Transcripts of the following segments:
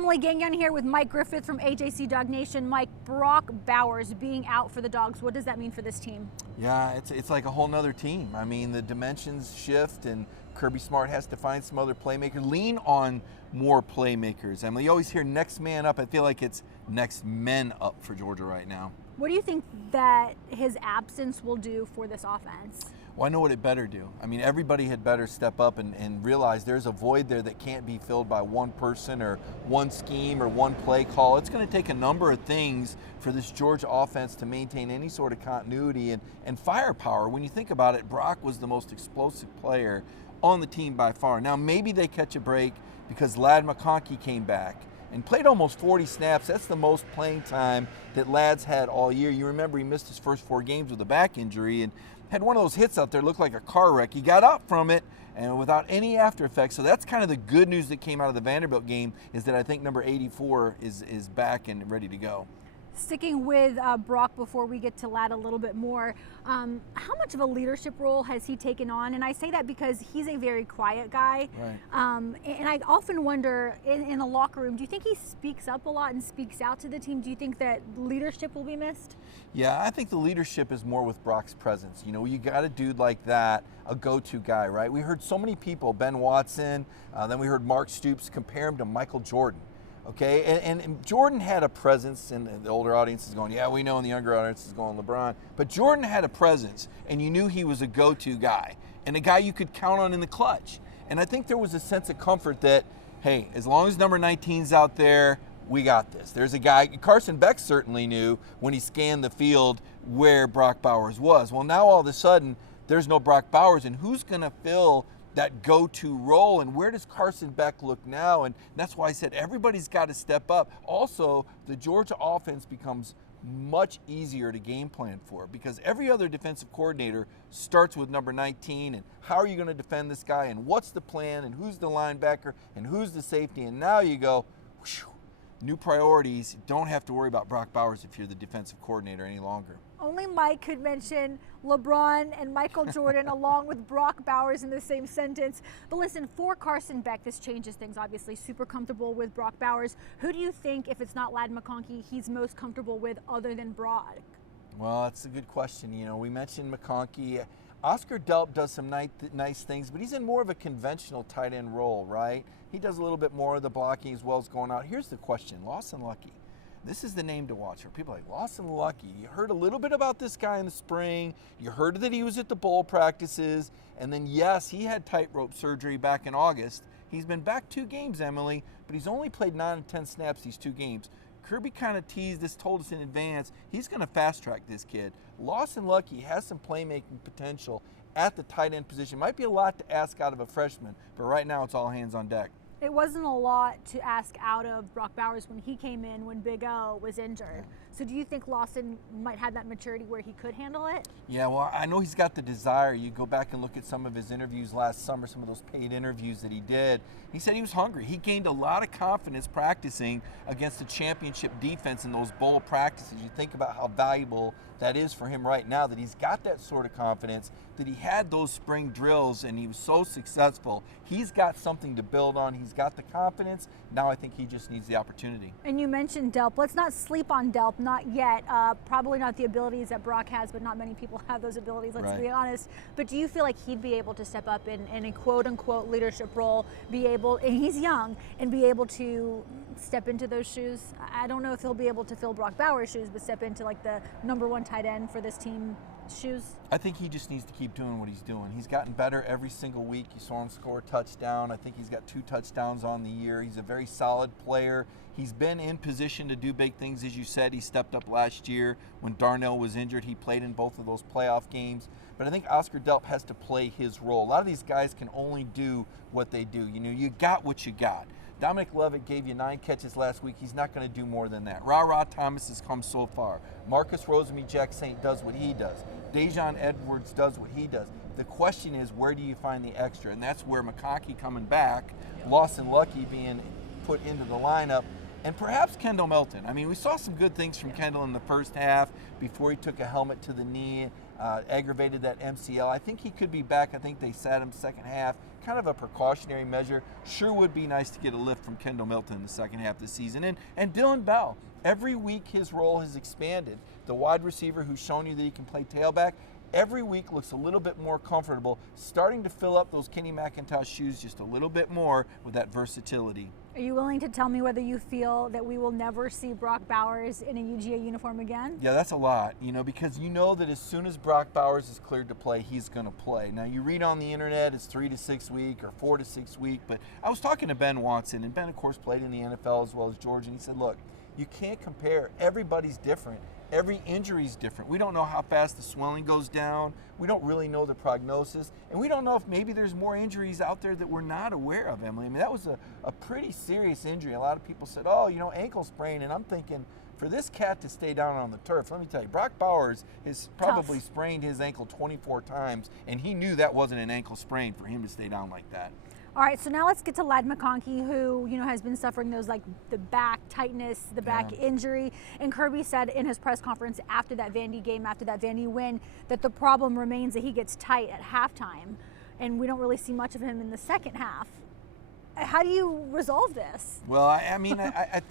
Emily Gagnon here with Mike Griffith from AJC DawgNation. Mike, Brock Bowers being out for the Dogs, what does that mean for this team? Yeah, it's like a whole nother team. I mean, the dimensions shift and Kirby Smart has to find some other playmakers, lean on more playmakers. Emily, you always hear next man up. I feel like it's next men up for Georgia right now. What do you think that his absence will do for this offense? Well, I know what it better do. I mean, everybody had better step up and realize there's a void there that can't be filled by one person or one scheme or one play call. It's going to take a number of things for this Georgia offense to maintain any sort of continuity and firepower. When you think about it, Brock was the most explosive player on the team by far. Now, maybe they catch a break because Ladd McConkey came back and played almost 40 snaps. That's the most playing time that Ladd's had all year. You remember he missed his first 4 games with a back injury and had one of those hits out there, looked like a car wreck. He got up from it and without any after effects. So that's kind of the good news that came out of the Vanderbilt game, is that I think number 84 is back and ready to go. Sticking with Brock before we get to Ladd a little bit more, how much of a leadership role has he taken on? And I say that because he's a very quiet guy. Right. And I often wonder, in the locker room, do you think he speaks up a lot and speaks out to the team? Do you think that leadership will be missed? Yeah, I think the leadership is more with Brock's presence. You know, you got a dude like that, a go-to guy, right? We heard so many people, Ben Watson, then we heard Mark Stoops compare him to Michael Jordan. Okay, and Jordan had a presence, and the older audience is going, yeah, we know, and the younger audience is going, LeBron. But Jordan had a presence, and you knew he was a go-to guy, and a guy you could count on in the clutch. And I think there was a sense of comfort that, hey, as long as number 19's out there, we got this. There's a guy, Carson Beck certainly knew when he scanned the field where Brock Bowers was. Well, now all of a sudden, there's no Brock Bowers, and who's going to fill that go-to role, and where does Carson Beck look now? And that's why I said everybody's got to step up. Also, the Georgia offense becomes much easier to game plan for because every other defensive coordinator starts with number 19 and how are you going to defend this guy and what's the plan and who's the linebacker and who's the safety, and now you go, whew, new priorities. Don't have to worry about Brock Bowers if you're the defensive coordinator any longer. Only Mike could mention LeBron and Michael Jordan along with Brock Bowers in the same sentence. But listen, for Carson Beck, this changes things, obviously. Super comfortable with Brock Bowers. Who do you think, if it's not Ladd McConkey, he's most comfortable with other than Brock? Well, that's a good question. You know, we mentioned McConkey. Oscar Delp does some nice things, but he's in more of a conventional tight end role, right? He does a little bit more of the blocking as well as going out. Here's the question, Lawson Lucky. This is the name to watch for. People are like, Lawson Lucky. You heard a little bit about this guy in the spring. You heard that he was at the bowl practices. And then, yes, he had tightrope surgery back in August. He's been back 2 games, Emily, but he's only played 9 and 10 snaps these 2 games. Kirby kind of teased this, told us in advance, he's going to fast-track this kid. Lawson Lucky has some playmaking potential at the tight end position. Might be a lot to ask out of a freshman, but right now it's all hands on deck. It wasn't a lot to ask out of Brock Bowers when he came in when Big O was injured. So do you think Lawson might have that maturity where he could handle it? Yeah, well, I know he's got the desire. You go back and look at some of his interviews last summer, some of those paid interviews that he did. He said he was hungry. He gained a lot of confidence practicing against the championship defense in those bowl practices. You think about how valuable that is for him right now, that he's got that sort of confidence, that he had those spring drills and he was so successful. He's got something to build on. He's got the confidence. Now I think he just needs the opportunity. And you mentioned Delp. Let's not sleep on Delp, not yet. Probably not the abilities that Brock has, but not many people have those abilities, let's be honest. But do you feel like he'd be able to step up in a quote-unquote leadership role, be able, and he's young, and be able to step into those shoes? I don't know if he'll be able to fill Brock Bowers' shoes, but step into like the #1 tight end for this team shoes? I think he just needs to keep doing what he's doing. He's gotten better every single week. You saw him score a touchdown. I think he's got 2 touchdowns on the year. He's a very solid player. He's been in position to do big things, as you said. He stepped up last year when Darnell was injured. He played in both of those playoff games. But I think Oscar Delp has to play his role. A lot of these guys can only do what they do. You know, you got what you got. Dominic Lovett gave you 9 catches last week. He's not going to do more than that. Ra Thomas has come so far. Marcus Rosemy-Jack Saint does what he does. Dejon Edwards does what he does. The question is, where do you find the extra? And that's where McConkey coming back, Lawson Lucky being put into the lineup, and perhaps Kendall Melton. I mean, we saw some good things from Kendall in the first half before he took a helmet to the knee, aggravated that MCL. I think he could be back. I think they sat him second half kind of a precautionary measure. Sure would be nice to get a lift from Kendall Milton in the second half of the season. And Dylan Bell, every week his role has expanded. The wide receiver who's shown you that he can play tailback, every week looks a little bit more comfortable, starting to fill up those Kenny McIntosh shoes just a little bit more with that versatility. Are you willing to tell me whether you feel that we will never see Brock Bowers in a UGA uniform again? Yeah, that's a lot, because you know that as soon as Brock Bowers is cleared to play, he's going to play. Now, you read on the internet it's 3 to 6 week or 4 to 6 week, but I was talking to Ben Watson, and Ben, of course, played in the NFL as well as Georgia, and he said, look, you can't compare. Everybody's different. Every injury is different. We don't know how fast the swelling goes down. We don't really know the prognosis. And we don't know if maybe there's more injuries out there that we're not aware of, Emily. I mean, that was a pretty serious injury. A lot of people said, oh, ankle sprain. And I'm thinking, for this cat to stay down on the turf, let me tell you, Brock Bowers has probably sprained his ankle 24 times, and he knew that wasn't an ankle sprain for him to stay down like that. All right, so now let's get to Ladd McConkey, who has been suffering those the back tightness, the back injury. And Kirby said in his press conference after that Vandy game, after that Vandy win, that the problem remains that he gets tight at halftime, and we don't really see much of him in the second half. How do you resolve this? Well, I mean,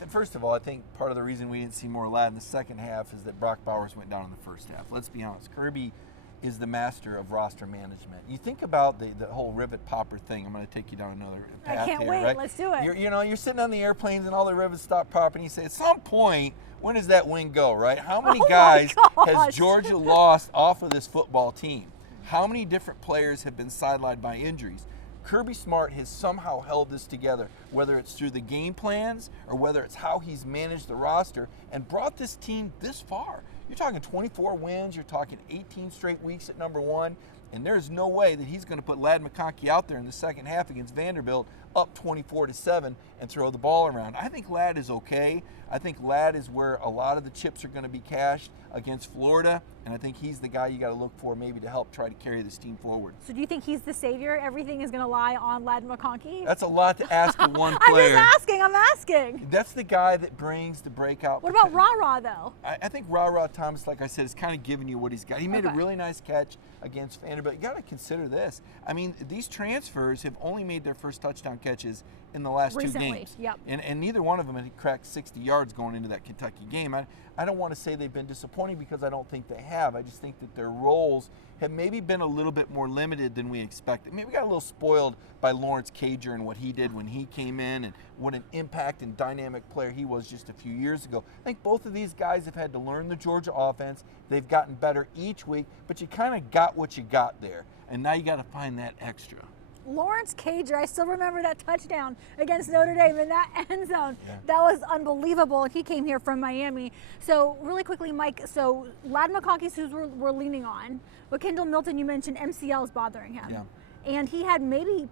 first of all, I think part of the reason we didn't see more Ladd in the second half is that Brock Bowers went down in the first half. Let's be honest, Kirby is the master of roster management. You think about the whole rivet popper thing. I'm going to take you down another path I can't here, wait. right? Let's do it. You're sitting on the airplanes and all the rivets stop popping. You say, at some point, when does that wing go, right? How many guys has Georgia lost off of this football team? How many different players have been sidelined by injuries? Kirby Smart has somehow held this together, whether it's through the game plans or whether it's how he's managed the roster and brought this team this far. You're talking 24 wins, you're talking 18 straight weeks at number one, and there's no way that he's going to put Ladd McConkey out there in the second half against Vanderbilt up 24-7 and throw the ball around. I think Ladd is okay. I think Ladd is where a lot of the chips are going to be cashed against Florida, and I think he's the guy you got to look for maybe to help try to carry this team forward. So do you think he's the savior? Everything is going to lie on Ladd McConkey? That's a lot to ask of one player. I'm asking. That's the guy that brings the breakout. What about Ra-Ra, though? I think Ra-Ra Thomas, like I said, is kind of giving you what he's got. He made a really nice catch against Vanderbilt. You got to consider this. I mean, these transfers have only made their first touchdown catches in the last 2 games. Yep. And neither one of them had cracked 60 yards going into that Kentucky game. I don't want to say they've been disappointing because I don't think they have. I just think that their roles have maybe been a little bit more limited than we expected. Maybe we got a little spoiled by Lawrence Cager and what he did when he came in and what an impact and dynamic player he was just a few years ago. I think both of these guys have had to learn the Georgia offense. They've gotten better each week, but you kind of got what you got there. And now you got to find that extra. Lawrence Cager, I still remember that touchdown against Notre Dame in that end zone. Yeah. That was unbelievable. He came here from Miami. So really quickly, Mike, so Ladd McConkey's who we're leaning on, but Kendall Milton, you mentioned MCL is bothering him. Yeah. And he had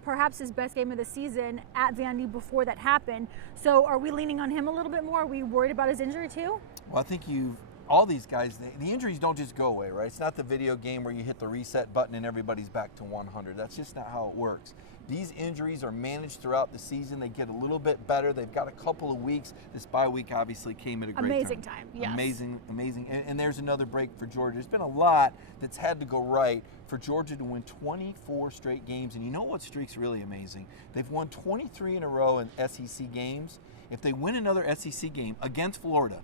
perhaps his best game of the season at Vandy before that happened. So are we leaning on him a little bit more? Are we worried about his injury too? Well, I think all these guys, the injuries don't just go away, right? It's not the video game where you hit the reset button and everybody's back to 100. That's just not how it works. These injuries are managed throughout the season. They get a little bit better. They've got a couple of weeks. This bye week obviously came at a great amazing time. Yes. Amazing. And there's another break for Georgia. There's been a lot that's had to go right for Georgia to win 24 straight games. And you know what streak's really amazing? They've won 23 in a row in SEC games. If they win another SEC game against Florida,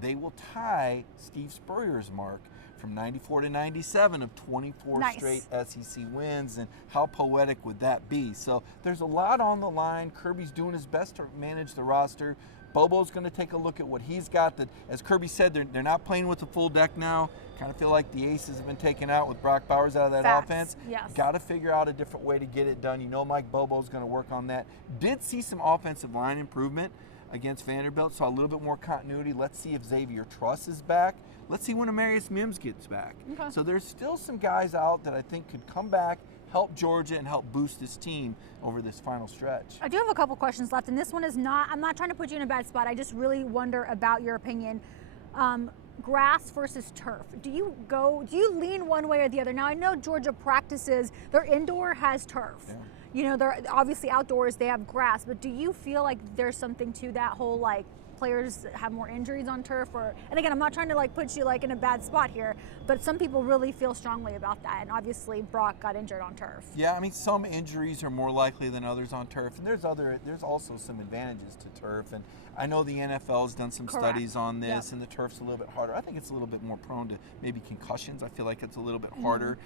they will tie Steve Spurrier's mark from 94 to 97 of 24 straight SEC wins, and how poetic would that be? So there's a lot on the line. Kirby's doing his best to manage the roster. Bobo's going to take a look at what he's got. That, as Kirby said, they're not playing with the full deck now. Kind of feel like the aces have been taken out with Brock Bowers out of that offense. Yes. Got to figure out a different way to get it done. You know Mike Bobo's going to work on that. Did see some offensive line improvement against Vanderbilt, saw a little bit more continuity. Let's see if Xavier Truss is back. Let's see when Amarius Mims gets back. Okay. So there's still some guys out that I think could come back, help Georgia, and help boost this team over this final stretch. I do have a couple questions left, and this one is not, I'm not trying to put you in a bad spot. I just really wonder about your opinion. Grass versus turf. Do you lean one way or the other? Now I know Georgia practices, their indoor has turf. Yeah. You know, they're obviously outdoors, they have grass, but do you feel like there's something to that whole like players have more injuries on turf? Or, and again, I'm not trying to like put you like in a bad spot here, but some people really feel strongly about that, and obviously Brock got injured on turf. Yeah, I mean, some injuries are more likely than others on turf, and there's also some advantages to turf, and I know the NFL has done some studies on this, and the turf's a little bit harder. I think it's a little bit more prone to maybe concussions. I feel like it's a little bit harder.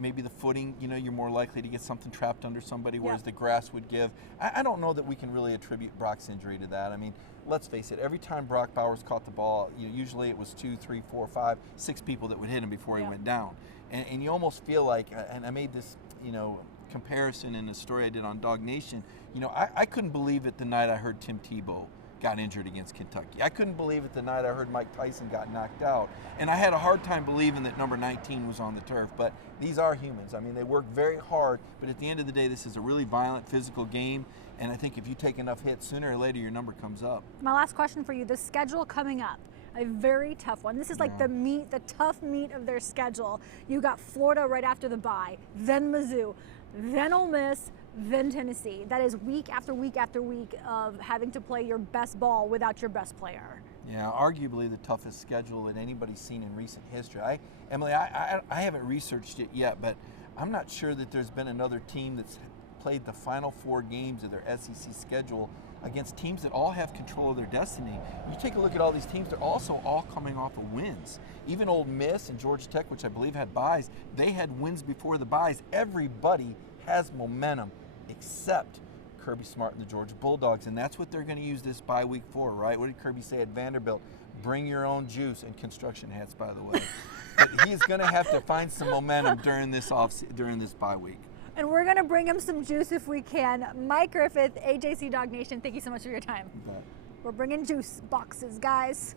Maybe the footing, you know, you're more likely to get something trapped under somebody, whereas the grass would give. I don't know that we can really attribute Brock's injury to that. I mean, let's face it, every time Brock Bowers caught the ball, usually it was 2, 3, 4, 5, 6 people that would hit him before he went down. And you almost feel like, and I made this, you know, comparison in a story I did on DawgNation, you know, I couldn't believe it the night I heard Tim Tebow got injured against Kentucky. I couldn't believe it the night I heard Mike Tyson got knocked out. And I had a hard time believing that number 19 was on the turf. But these are humans. I mean, they work very hard, but at the end of the day, this is a really violent, physical game. And I think if you take enough hits, sooner or later, your number comes up. My last question for you, the schedule coming up, a very tough one. This is like the tough meat of their schedule. You got Florida right after the bye, then Mizzou, then Ole Miss, then Tennessee. That is week after week after week of having to play your best ball without your best player. Yeah, arguably the toughest schedule that anybody's seen in recent history. Emily, I haven't researched it yet, but I'm not sure that there's been another team that's played the final 4 games of their SEC schedule against teams that all have control of their destiny. You take a look at all these teams, they're also all coming off of wins. Even Ole Miss and Georgia Tech, which I believe had byes, they had wins before the byes. Everybody has momentum except Kirby Smart and the Georgia Bulldogs, and that's what they're going to use this bye week for, right? What did Kirby say at Vanderbilt? Bring your own juice, and construction hats, by the way. But he's going to have to find some momentum during this bye week. And we're going to bring him some juice if we can. Mike Griffith, AJC DawgNation, thank you so much for your time. We're bringing juice boxes, guys.